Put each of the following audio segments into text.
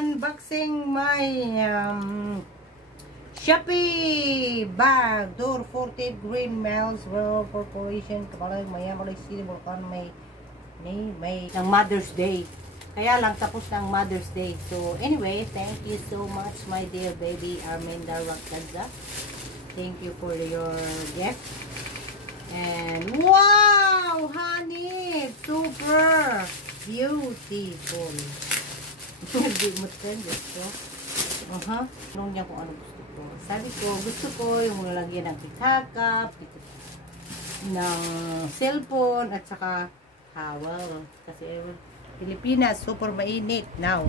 unboxing my Shopee bag. Door 40 Green Miles World Corporation. Kapalag maya City Volcan may ng Mother's Day. Kaya lang tapos ng Mother's Day. So anyway, thank you so much my dear baby Arminda Ragkaza. Thank you for your gift. And wow, honey, super beautiful. Hindi mo trend ito. Tanong niya kung ano gusto ko. Sabi ko, gusto ko yung lalagyan ng pick-up, ng cellphone, at saka towel. Kasi Pilipinas, super mainit. Now,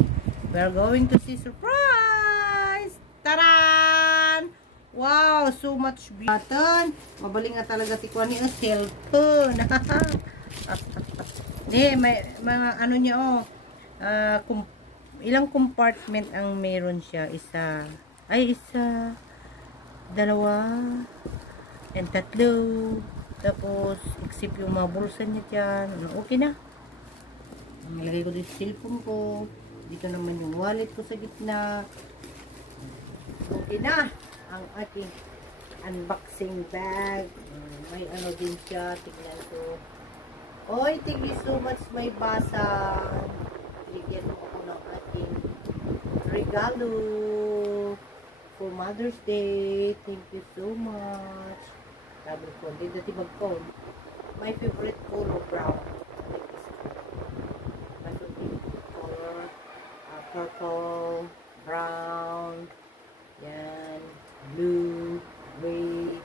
we're going to see surprise! Taran! Wow, so much button. Mabaling nga talaga si Kwani ang cellphone. May mga ano niya ilang compartment ang meron siya. Isa, dalawa, and tatlo. Tapos, except yung mga bulsa niya dyan. Okay na. Nilagay ko dito cellphone ko. Dito naman yung wallet ko sa gitna. Okay na ang aking unboxing bag. May ano din siya. Tignan ko. Oy, thank you so much. May basa. Bigyan mo ako ng aking regalo for Mother's Day. Thank you so much. Sabi ko, hindi dati mag-phone. My favorite color, brown. My favorite color, purple, brown, yan, blue, gray.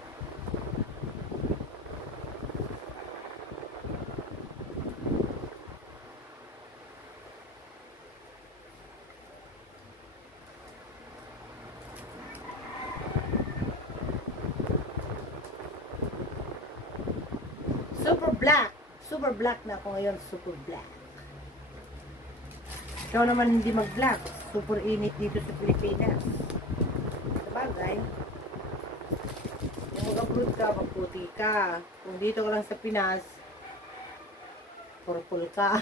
Super black na ako ngayon, super black. Ikaw naman hindi mag-black. Super init dito sa Pilipinas. Sabagay, kung mag-abroad ka, magputi ka. Kung dito ka lang sa Pinas, purple ka.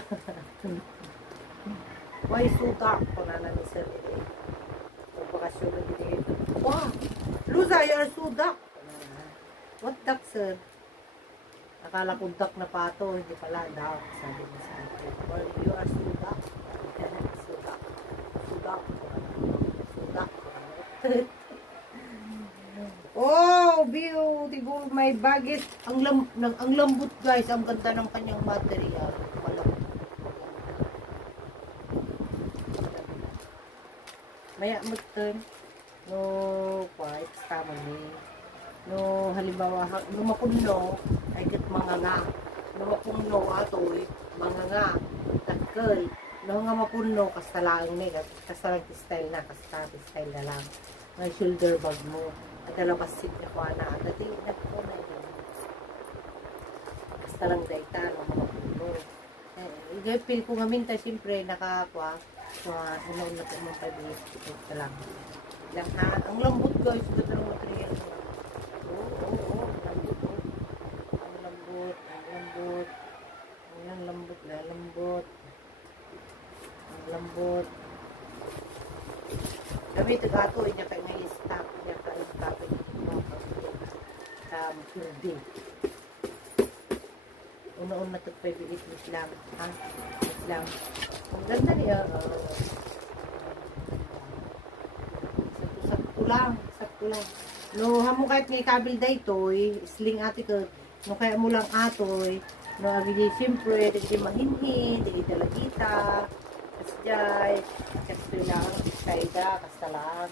Why so dark? Kung nanan sa dito. Pagpakasyon na dito. Wow! Luza, you are so dark. What dark, sir? Akala ko duck na pato, hindi pala duck. Sabi mo sa akin. Well, you are sudak. Sudak. Sudak. Sudak. Oh, beautiful. My bag is, ang lambot guys. Ang ganda ng kanyang material. Malambot. Maya mag-turn. No, quite. Tama ni. No, halimbawa, no mapuno, ay kat mga nga. No mapuno, atoy, mga nga. Takkel. No nga mapuno, kastalaan ni. Kastalang style na, style na lang. May shoulder bag mo. At nalabasit niya ko na. At natin po na yun. Kastalang daita, no mapuno. Feel ko nga minta, siyempre, nakakwa. So, una na po mong pag-iis. Ito lang. Lang ha. Ang lambot guys, ganda ng material mo. Lambot. Kami tagato niya kay ngay stop niya kay stop purdi. Una-una to 5 Islam, ha? Islam. Ang ganda niya. Sakto lang. No, hamo kahit may kabil daytoy, sling ati ko. No kaya mo lang atoy. No agi siyempre, di mahinhin, di dalagita. Kasjay, kastilang, kaida, kastalang,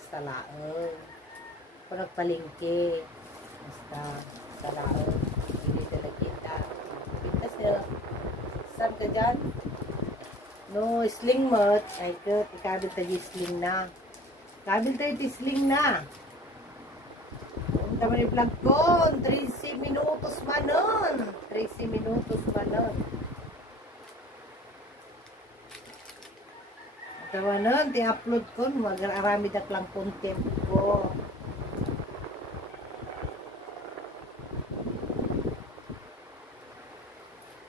kastalaan. Pagpalingke, kastalaan, hindi dalagita. Pintas nila. Saan ka dyan? No, sling mat. Ay, ikabil tayo sling na. Kabil tayo sling na. Ang tama ni vlog ko, 13 minutos manon. 13 minutos manon. Tawa nun, ti-upload ko, mag-arami dak lang content ko.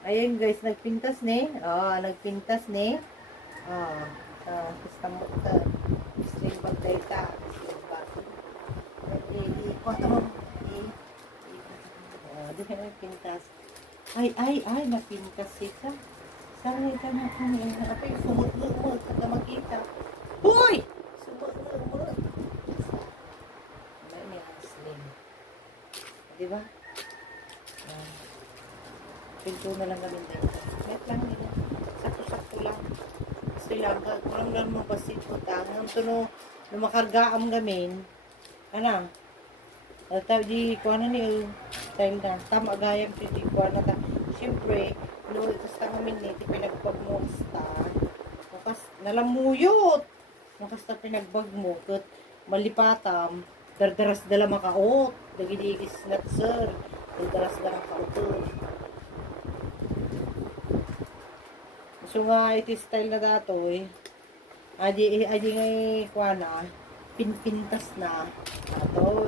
Ayun guys, nagpintas ni. Oh, nagpintas ni. Oh. Basta mo ka. Sling bag data. Sling bag. Ikot mo. Di ka na pintas. Ay, napintas ito. Saan ito na kung apay, sumut-lumut at na makita. Boy! Sumut-lumut. May sling. Diba? Pinto na lang kami dito. Met lang nila. Sakto-sakto lang. Gusto lang. Kurang lang mo basit ko. Tangang ito no makargaam gamin. Anang? Tao di kuha na niyo. Dahil na. Tama gayam siya di kuha na. Siyempre, no, itas na kami ni. Pinagbag mo. Kasta. Nalamuyot. Kasta pinagbag mo. Kat malipatam. Dardaras dala makaot. Dagidikis nat sir. Dardaras dala makaot. So nga, iti style na dato eh. Adi ngay kuha na. Pinpintas na. Ito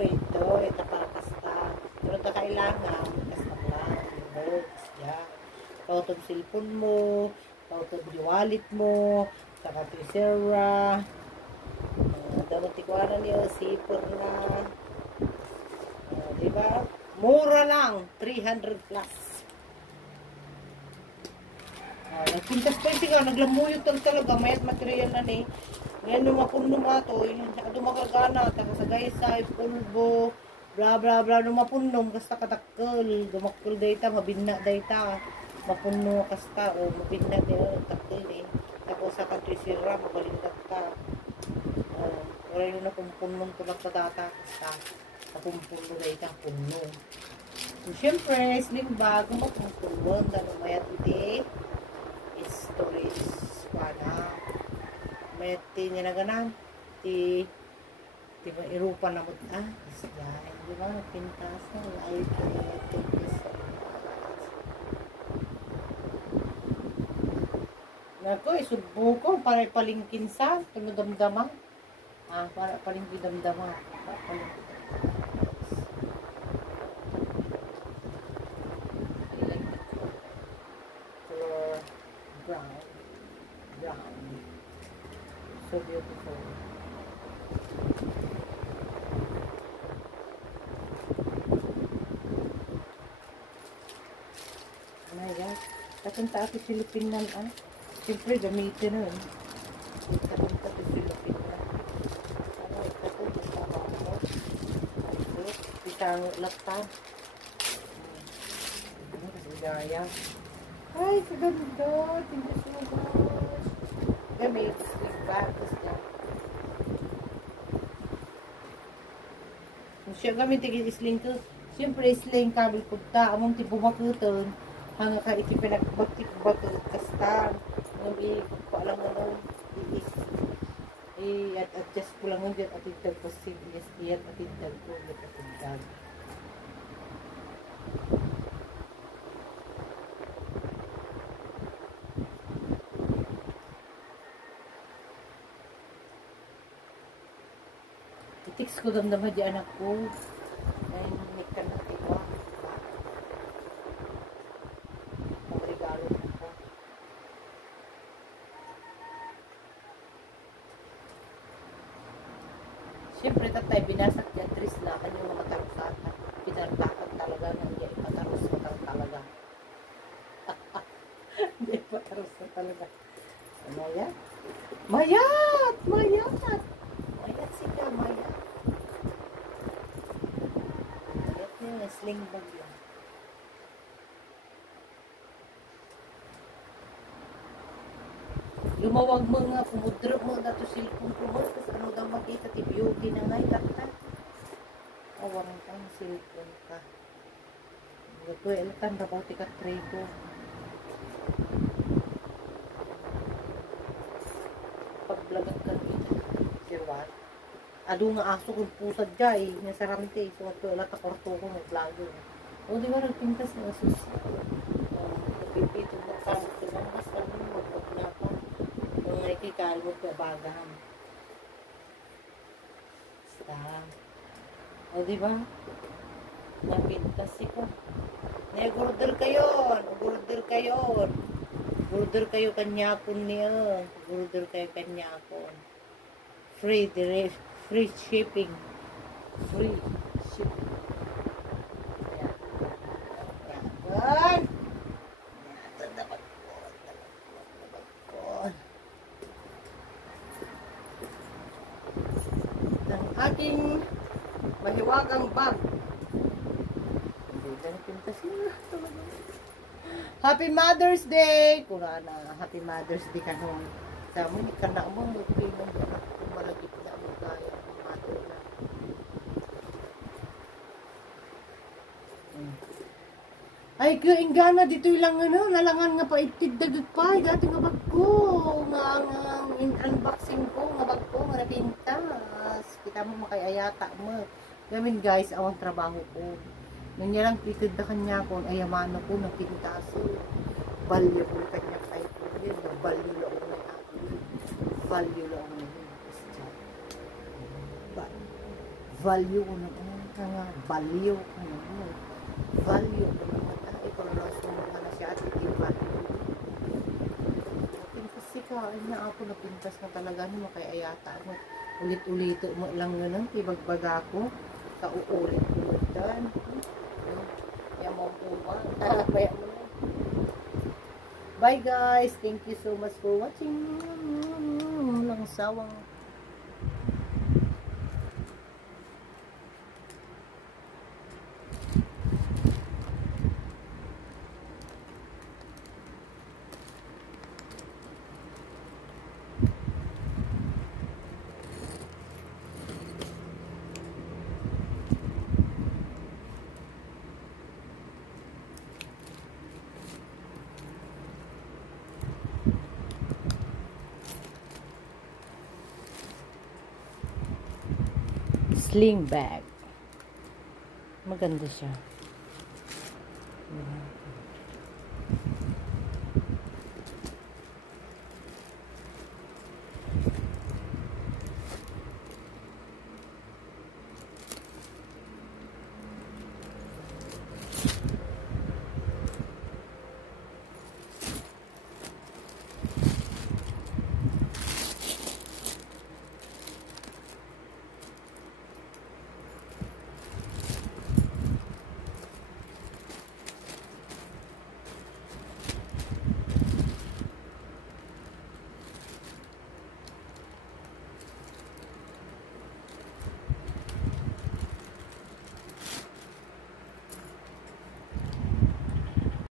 parakasta. Pero ito kailangan. Kasta lang. Box. Yan. Pautog cellphone mo. Pautog di wallet mo. Saka ito sera. Dapat ikuha na niyo. Zipper na. Diba? Mura lang. 300 plus. Nagpintas pa yung sigaw, naglamuyot lang talaga, mayat material na ni. Ngayon nung mapunong ato, yun, saka dumakagana, taga sa gaysay, pulbo, bla bla bla, nung mapunong, kasta katakkel, dumakkel dayta, mabinna dayta, mapuno kasta, o mabinna dayta, takkel eh. Tapos sa kantoy sira, mabalindag ka. Wala yun na pumpunong tulak sa data, kasta, napupuno dayta, puno. So, syempre, sling bag, mapupunong, dano mayat iti, storage pana may tinilaganan ti ba irupa na mo isda di ba pintas na like nako isudbo ko para palingkin sa tunodamdama para palingkin damdama brown. So beautiful. Oh my God. Kapunta ako Pilipinan siyempre gamitin nun. Kapunta ako Pilipinan. Ito po, kasama ako. Pitang laptop. Kasi gaya. Ay, kaganda. Thank you so much. Gamit. Sling bag. Siya gamit tigil sling to. Siyempre, sling kabel punta. Among tipo makuton. Hanga ka iti pinagbaktik bato. Kasta. Ngabi, paalang naman. I-adjust ko lang ngayon. Atitag ko si ESPN. Atitag ko. Atitag. Text ko damdaman di anak ko. Dahil may ka na diba? Ang regalo ko. Siyempre tatay, binasak dyan. Tris na kanyang mga tarusan. Pinarbakan talaga na hindi ipatarus na talaga. Hindi ipatarus na talaga. Mayat? Mayat! Mayat! Mayat sika, mayat. Sling bag yun. Lumawag mo nga, pumudro mo na ito silpong kumot, kasi ano daw makita, tibiyugi na ngay, tata. Awarang kang silpong ka. Ito, elatan, rabaw tika trego. Paglagat ka dito, siwat. Ado nga aso kong pusad ka eh, nasarante. So, ito, ilat akorto ko, may plago. O, di ba, nagpintas na asus. Napipito mo ka, tumangas ka mo, magpaglapan. Kung nakikikal mo, bagahan. Basta. O, di ba? Napintas ko. Nag-order kayon. Nag-order kayon. Order kayo kanyakon niya. Order kayo kanyakon. Free shipping. Free shipping. Ayan. Ang aking mahiwagang bag. Happy Mother's Day! Kurana, Happy Mother's Day ka nun. Tama, hindi ka na mo, magpinong gano'n. Kung malagip na mo tayo, mother na. Ay, kainggana, dito lang ano, nalangan nga pa itid dagag pa, dati nga bag ko, nga unboxing ko, nga bag ko, nga napintas. Kita mo makayayata mo. Gamin guys, awang trabaho ko. Nung niya lang pitid na kanya ko, ayamano ko, napintaso. Value ko kanya kay ko. Value lang ako na ako. Value lang ako na value ko na nga. Value ko na. Value ko na. Ikaw na sumunod na siya at hindi value. Pintas ka. Ay na ako napintas na talaga. Makayayata mo. Ulit-ulito mo lang ganun. Ibagbaga ko. Kauulit-ulitan. Yan mo po ba? Bye guys. Thank you so much for watching. Walang sawang. Sling bag. Maganda siya.